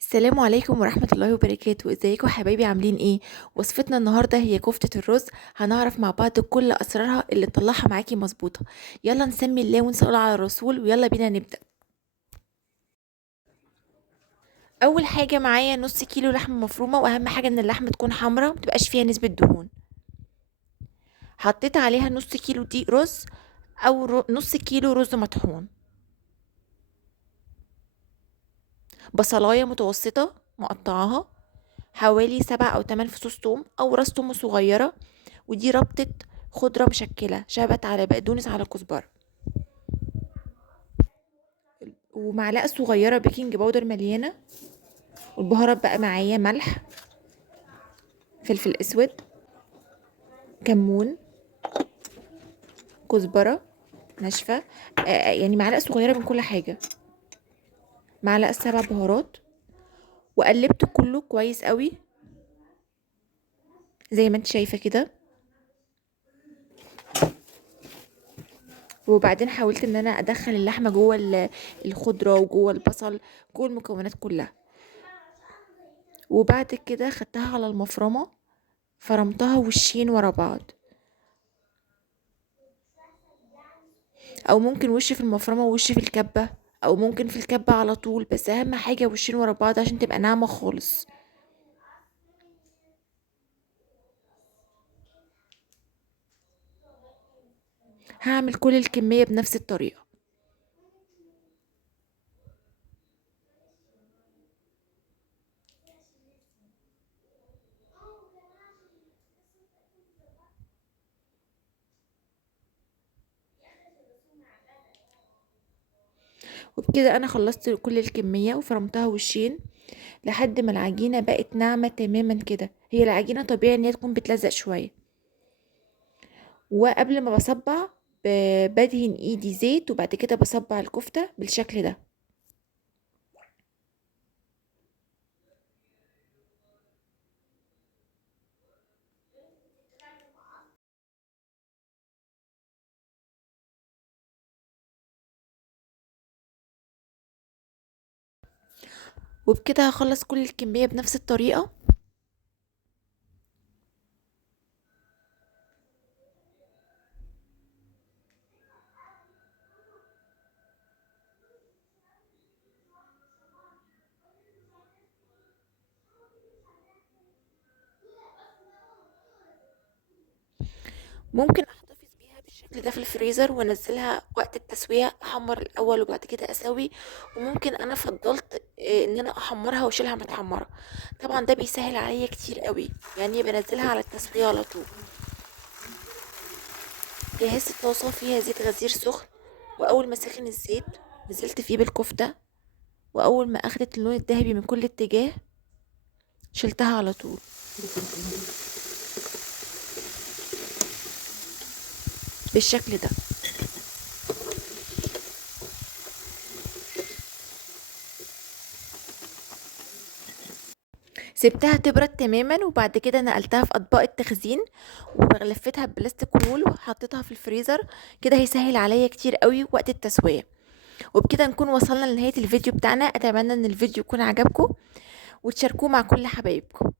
السلام عليكم ورحمة الله وبركاته. ازيكم حبايبي؟ عاملين ايه؟ وصفتنا النهاردة هي كفتة الرز. هنعرف مع بعض كل اسرارها اللي تطلعها معاكي مظبوطة. يلا نسمي الله ونصلي على الرسول ويلا بينا نبدأ. اول حاجة معايا نص كيلو لحمة مفرومة، واهم حاجة ان اللحمة تكون حمرا متبقاش فيها نسبة دهون. حطيت عليها نص كيلو دقيق رز او نص كيلو رز مطحون. بصلاية متوسطة مقطعاها، حوالي 7 أو 8 فصوص توم او راس توم صغيرة، ودي ربطة خضرة مشكلة شبت على بقدونس على كزبرة، ومعلقة صغيرة بيكنج باودر مليانة. والبهارات بقى معايا ملح، فلفل اسود، كمون، كزبرة ناشفة، يعني معلقة صغيرة من كل حاجة، معلقة 7 بهارات. وقلبت كله كويس قوي زي ما انت شايفة كده. وبعدين حاولت ان انا ادخل اللحمة جوه الخضرة وجوه البصل، جوه المكونات كلها. وبعد كده خدتها على المفرمة، فرمتها وشين ورا بعض، او ممكن وش في المفرمة ووش في الكبة، او ممكن في الكبة على طول، بس اهم حاجة وشين ورا بعض عشان تبقى ناعمة خالص. هعمل كل الكمية بنفس الطريقة. وبكده انا خلصت كل الكمية وفرمتها وشين لحد ما العجينة بقت ناعمة تماما كده. هي العجينة طبيعي ان هي تكون بتلزق شوية. وقبل ما بصبع بدهن ايدي زيت، وبعد كده بصبع الكفتة بالشكل ده. وبكده هخلص كل الكمية بنفس الطريقة. ممكن احتفظ بيها بالشكل ده في الفريزر وانزلها وقت التسوية، احمر الاول وبعد كده اسوي. وممكن انا فضلت ان انا احمرها واشيلها متحمرة. طبعا ده بيسهل عليا كتير قوي، يعني بنزلها على التسوية على طول. جهزت طاسة فيها زيت غزير سخن، واول ما سخن الزيت نزلت فيه بالكفتة، واول ما اخدت اللون الذهبي من كل اتجاه شلتها على طول بالشكل ده. سبتها تبرد تماما، وبعد كده نقلتها في اطباق التخزين ولفتها ببلاستيك رول وحطيتها في الفريزر. كده هيسهل عليا كتير قوي وقت التسوية. وبكده نكون وصلنا لنهاية الفيديو بتاعنا. اتمنى ان الفيديو يكون عجبكم وتشاركوه مع كل حبايبكم.